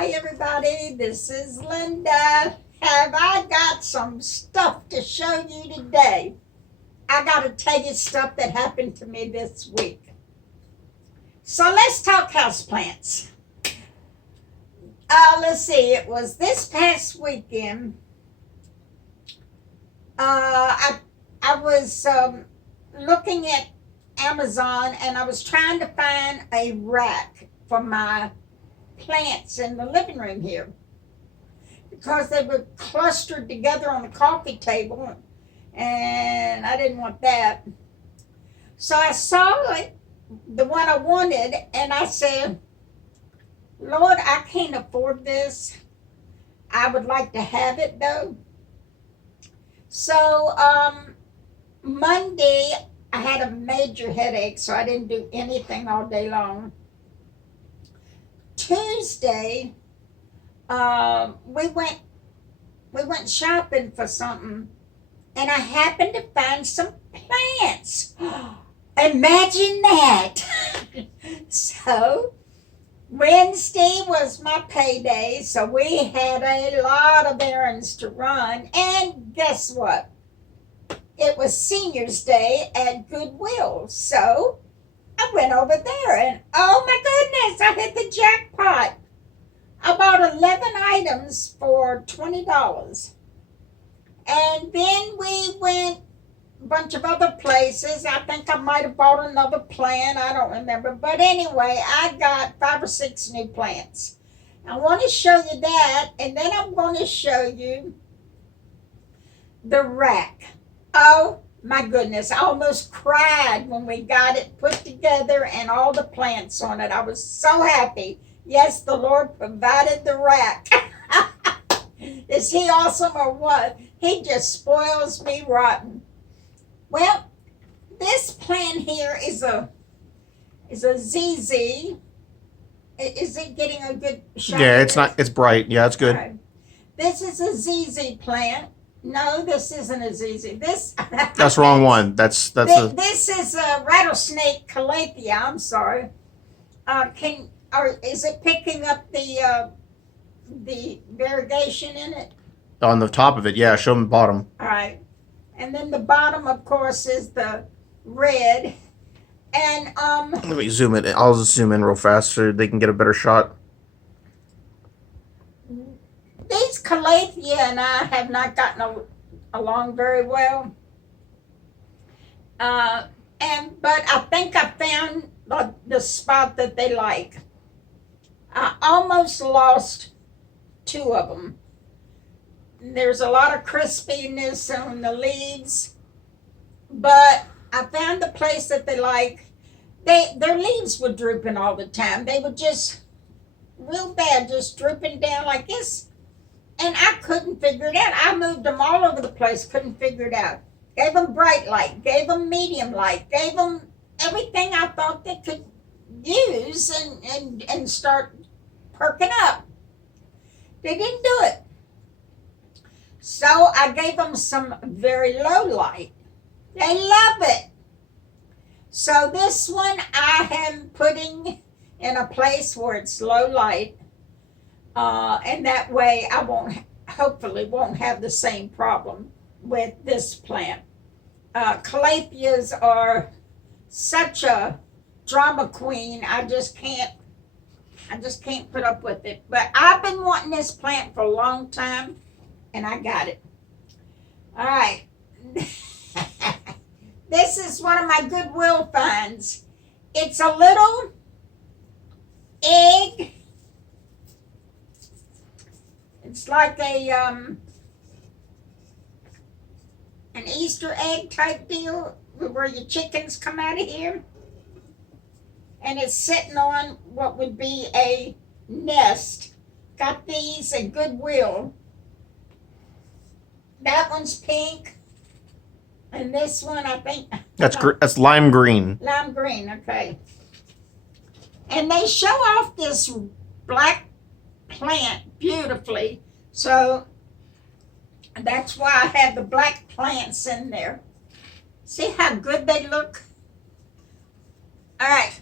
Hi everybody, this is Linda. Have I got some stuff to show you today? I got to tell you stuff that happened to me this week. So let's talk houseplants. Let's see, it was this past weekend. I was looking at Amazon and I was trying to find a rack for my plants in the living room here because they were clustered together on the coffee table and I didn't want that. So I saw the one I wanted and I said, Lord, I can't afford this. I would like to have it though. So Monday I had a major headache, so I didn't do anything all day long. Tuesday, we went shopping for something, and I happened to find some plants. Imagine that! So Wednesday was my payday, so we had a lot of errands to run, and guess what? It was Senior's Day at Goodwill, so I went over there, and oh my goodness, I hit the jackpot. I bought 11 items for $20. And then we went a bunch of other places. I think I might have bought another plant. I don't remember. But anyway, I got 5 or 6 new plants. I want to show you that. And then I'm going to show you the rack. Oh my goodness. I almost cried when we got it put together and all the plants on it. I was so happy. Yes, the Lord provided the rack. Is he awesome or what? He just spoils me rotten. Well, this plant here is a ZZ. Is it getting a good shot? Yeah, it's bright. Yeah, it's good. Right. This is a ZZ plant. No, this isn't a ZZ. That's the wrong one. This is a rattlesnake calathea. I'm sorry. Is it picking up the variegation in it? On the top of it, yeah. Show them the bottom. All right, and then the bottom, of course, is the red. And let me zoom it. I'll just zoom in real fast so they can get a better shot. These calathea and I have not gotten along very well. But I think I found the spot that they like. I almost lost 2 of them. There's a lot of crispiness on the leaves, but I found the place that they like. Their leaves were drooping all the time. They were just real bad, just drooping down like this, and I couldn't figure it out. I moved them all over the place, couldn't figure it out. Gave them bright light, gave them medium light, gave them everything I thought they could use and start perking up. They didn't do it. So I gave them some very low light. They love it. So this one I am putting in a place where it's low light. And that way I hopefully won't have the same problem with this plant. Calatheas are such a drama queen. I just can't put up with it. But I've been wanting this plant for a long time, and I got it. All right. This is one of my Goodwill finds. It's a little egg. It's like an Easter egg type deal where your chickens come out of here. And it's sitting on what would be a nest. Got these at Goodwill. That one's pink. And this one, I think... That's lime green. Lime green, okay. And they show off this black plant beautifully. So that's why I have the black plants in there. See how good they look? All right.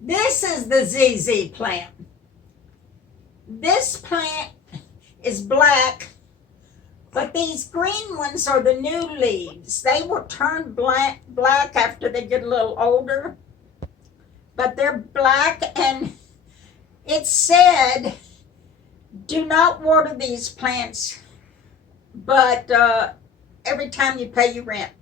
This is the ZZ plant. This plant is black, but these green ones are the new leaves. They will turn black after they get a little older, but they're black, and it said do not water these plants, but every time you pay your rent.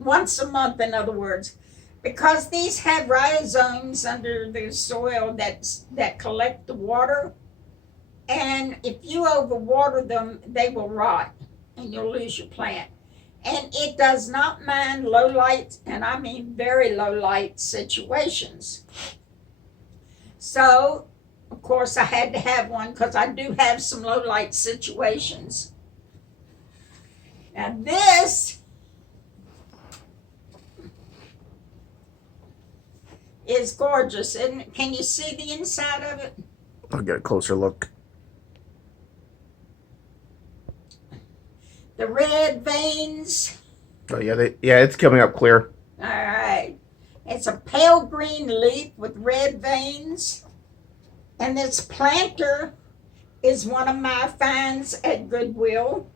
Once a month, in other words, because these have rhizomes under the soil that collect the water, and if you overwater them, they will rot and you'll lose your plant. And it does not mind low light, and I mean very low light situations. So, of course, I had to have one because I do have some low light situations. Now this is gorgeous. And can you see the inside of it? I'll get a closer look. The red veins. Oh yeah, it's coming up clear. All right. It's a pale green leaf with red veins. And this planter is one of my finds at Goodwill.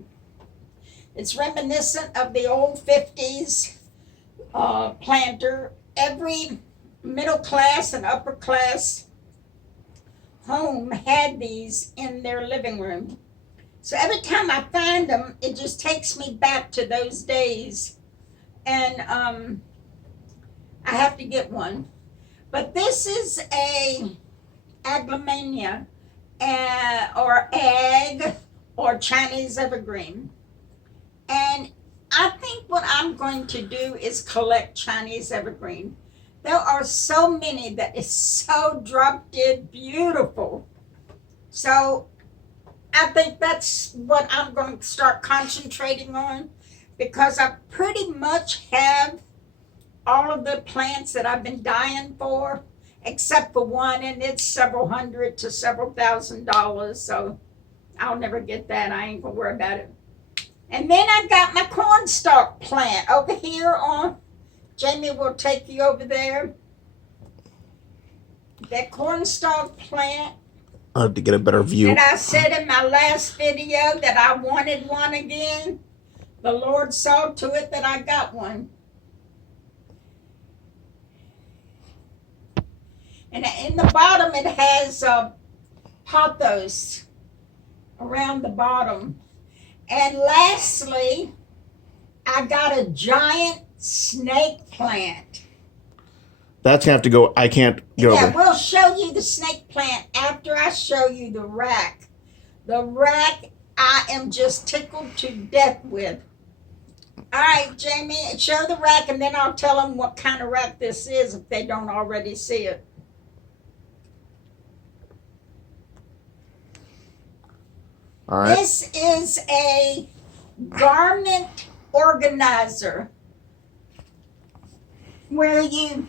It's reminiscent of the old 50s planter. Every middle class and upper class home had these in their living room. So every time I find them, it just takes me back to those days. And I have to get one. But this is a aglaonia, or egg, or Chinese evergreen. And I think what I'm going to do is collect Chinese evergreen. There are so many that is so drop dead beautiful. So I think that's what I'm going to start concentrating on, because I pretty much have all of the plants that I've been dying for, except for one, and it's several hundred to several $1,000s. So I'll never get that. I ain't gonna worry about it. And then I got my cornstalk plant over here on. Jamie will take you over there. That cornstalk plant. I'll have to get a better view. And I said in my last video that I wanted one again. The Lord saw to it that I got one. And in the bottom it has pothos around the bottom. And lastly, I got a giant snake plant. That's gonna have to go. I can't go. Yeah, over. we'll show you the snake plant after I show you the rack. The rack I am just tickled to death with. All right, Jamie, show the rack, and then I'll tell them what kind of rack this is if they don't already see it. All right. This is a garment organizer where you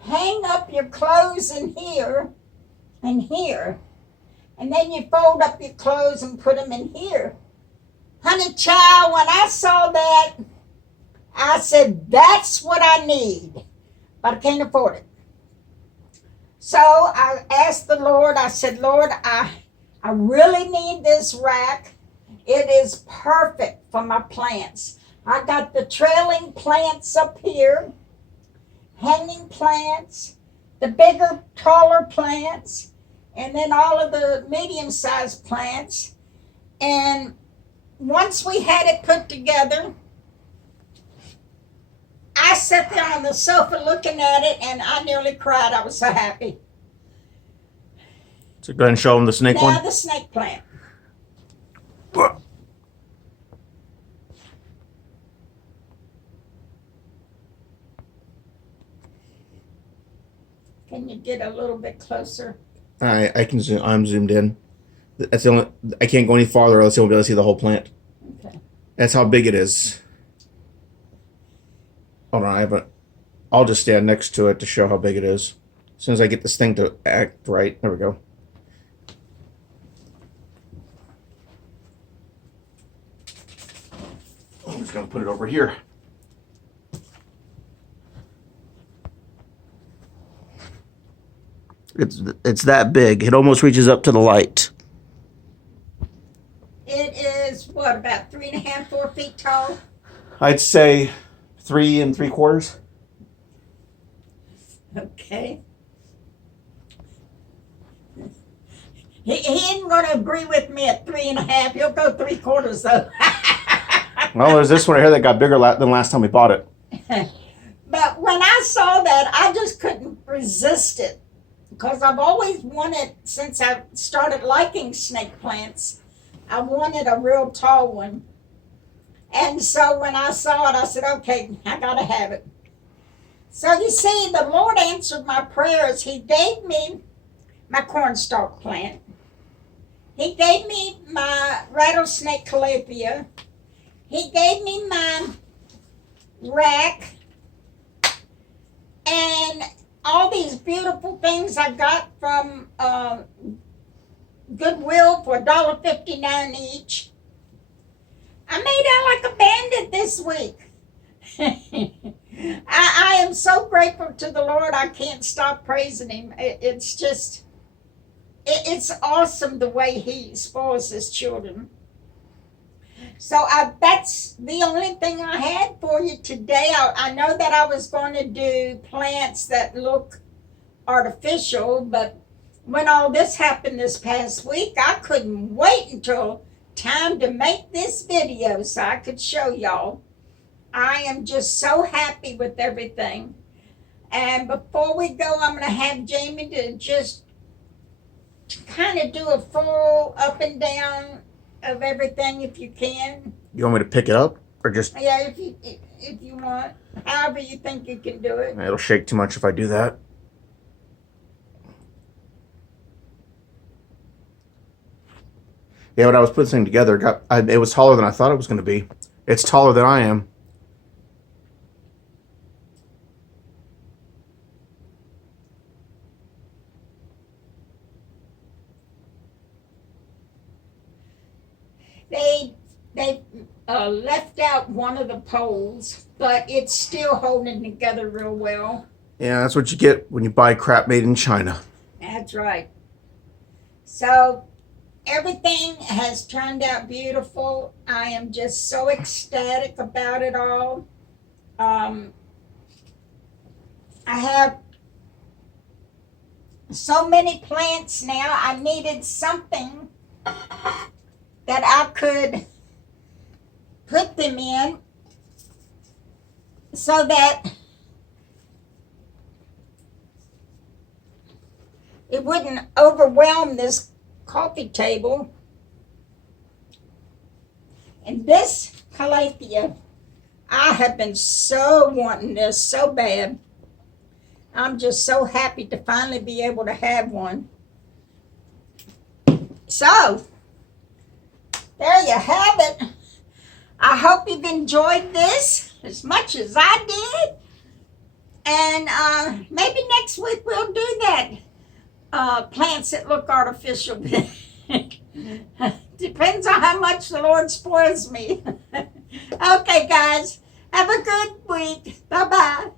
hang up your clothes in here and here, and then you fold up your clothes and put them in here. Honey child, when I saw that, I said, that's what I need, but I can't afford it. So I asked the Lord, I said, Lord, I really need this rack. It is perfect for my plants. I got the trailing plants up here, hanging plants, the bigger, taller plants, and then all of the medium-sized plants. And once we had it put together, I sat there on the sofa looking at it, and I nearly cried. I was so happy. So go ahead and show them the snake Now one. the snake plant. Can you get a little bit closer? I can zoom. I'm zoomed in. That's the only. I can't go any farther, or else I won't be able to see the whole plant. Okay. That's how big it is. Hold on, I'll just stand next to it to show how big it is. As soon as I get this thing to act right, there we go. I'm just gonna put it over here. It's that big. It almost reaches up to the light. It is, what, about 3.5, 4 feet tall? I'd say 3 3/4. Okay. He ain't going to agree with me at 3.5. He'll go 3/4 though. Well, there's this one here that got bigger than last time we bought it. But when I saw that, I just couldn't resist it. Because I've always wanted, since I started liking snake plants, I wanted a real tall one. And so when I saw it, I said, okay, I got to have it. So you see, the Lord answered my prayers. He gave me my cornstalk plant. He gave me my rattlesnake calathea. He gave me my rack. And all these beautiful things I got from Goodwill for $1.59 each. I made out like a bandit this week. I am so grateful to the Lord, I can't stop praising him. It's just, it's awesome the way he spoils his children. So that's the only thing I had for you today. I know that I was going to do plants that look artificial, but when all this happened this past week, I couldn't wait until time to make this video so I could show y'all. I am just so happy with everything. And before we go, I'm going to have Jamie to just kind of do a full up and down of everything if you can. You want me to pick it up or just? Yeah, if you want. However you think you can do it. It'll shake too much if I do that. Yeah, when I was putting this thing together, it was taller than I thought it was going to be. It's taller than I am. They left out one of the poles, but it's still holding together real well. Yeah, that's what you get when you buy crap made in China. That's right. So everything has turned out beautiful. I am just so ecstatic about it all. I have so many plants now. I needed something that I could put them in so that it wouldn't overwhelm this coffee table. And this calathea, I have been so wanting this so bad. I'm just so happy to finally be able to have one. So, there you have it. I hope you've enjoyed this as much as I did. And maybe next week we'll do that. Plants that look artificial. Depends on how much the Lord spoils me. Okay, guys. Have a good week. Bye-bye.